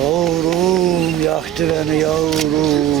Yavrum yaktı beni yavrum.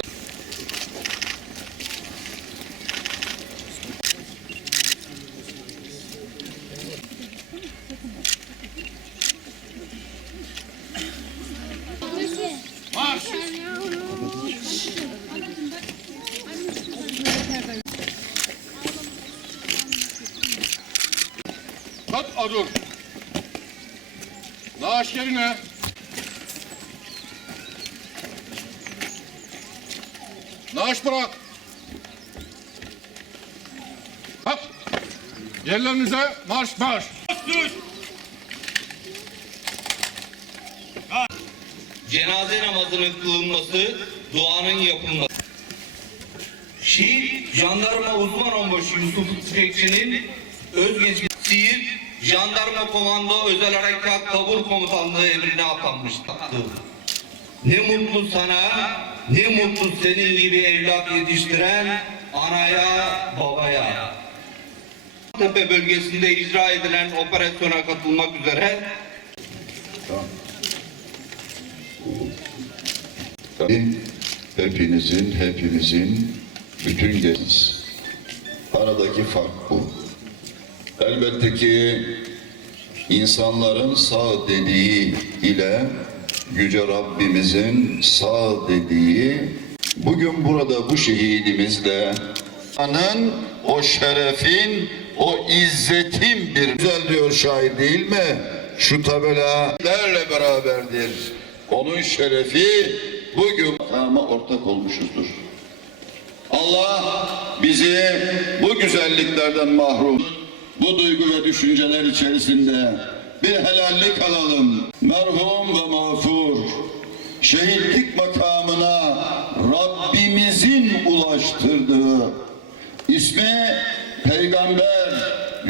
Adur. Naaş yerine. Naaş bırak. Kalk. Yerlerinize marş marş. cenaze namazının kılınması, duanın yapılması. Şiir, jandarma uzman olmuş Yusuf Tüfekçi'nin Özgeci Siirt, jandarma komando özel harekat tabur komutanlığı emrine atanmıştı. Ne mutlu sana, ne mutlu senin gibi evlat yetiştiren anaya, babaya. Tepe bölgesinde icra edilen operasyona katılmak üzere Hepinizin, hepimizin bütün gez. Aradaki fark bu. Elbette ki insanların sağ dediği ile Yüce Rabbimizin sağ dediği bugün burada bu şehidimizle anın o şerefin o izzetin bir güzel diyor şair değil mi? Şu tabelalarla beraberdir. Onun şerefi bugün ama ortak olmuşuzdur. Allah bizi bu güzelliklerden mahrum, bu duygu ve düşünceler içerisinde bir helallik alalım. Merhum ve mağfur, şehitlik makamına Rabbimizin ulaştırdığı, ismi Peygamber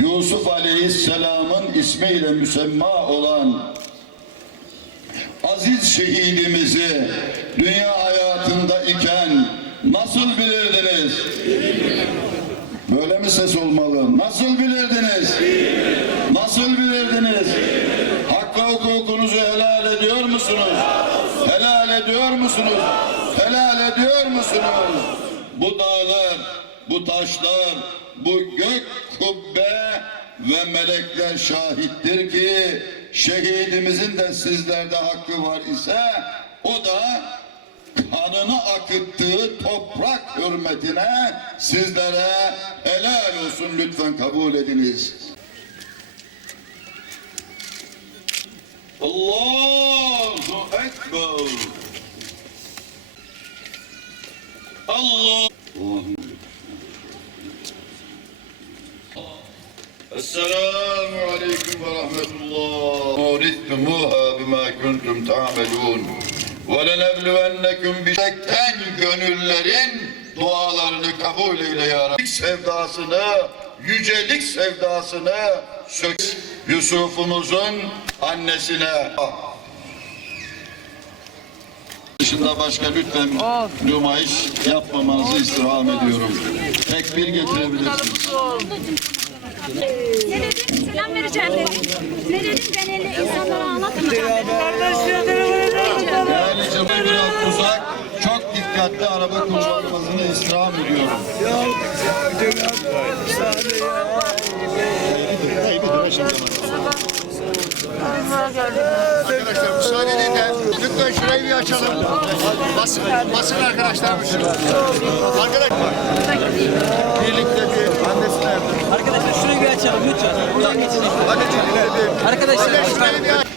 Yusuf Aleyhisselam'ın ismiyle müsemma olan aziz şehidimizi dünya hayatında iken nasıl bilirdiniz? Ses olmalı? Nasıl bilirdiniz? Nasıl bilirdiniz? Hakkı hukukunuzu helal ediyor musunuz? Helal ediyor musunuz? Helal ediyor musunuz? Bu dağlar, bu taşlar, bu gök kubbe ve melekler şahittir ki şehidimizin de sizlerde hakkı var ise o da kanını akıttığı toprak hürmetine sizlere helal olsun lütfen kabul ediniz. Allahu Ekber. Allah. Allah'ım. Esselamu Aleyküm ve Rahmetullah. Muritumuha bima kuntum ta'melun. ولنبلونكم بشekten gönüllerin dualarını kabul eyle ya Rabbi. sevdasını, yücelik sevdasını sök. Yusuf'umuzun annesine. Dışında başka lütfen nümayiş yapmamanızı istirham ediyorum. Tekbir getirebilirsiniz. Ne dedim? Selam vereceğim dedim. Ne dedim? Ben öyle insanlara anlatmayacağım dedim. Arkadaşlar müsaade edin de lütfen şurayı bir açalım. Basın, basın arkadaşlar. Arkadaş bak. Birlikte bir annesi nerede? Arkadaşlar şurayı bir açalım lütfen. Buradan geçin. Hadi bir. Arkadaşlar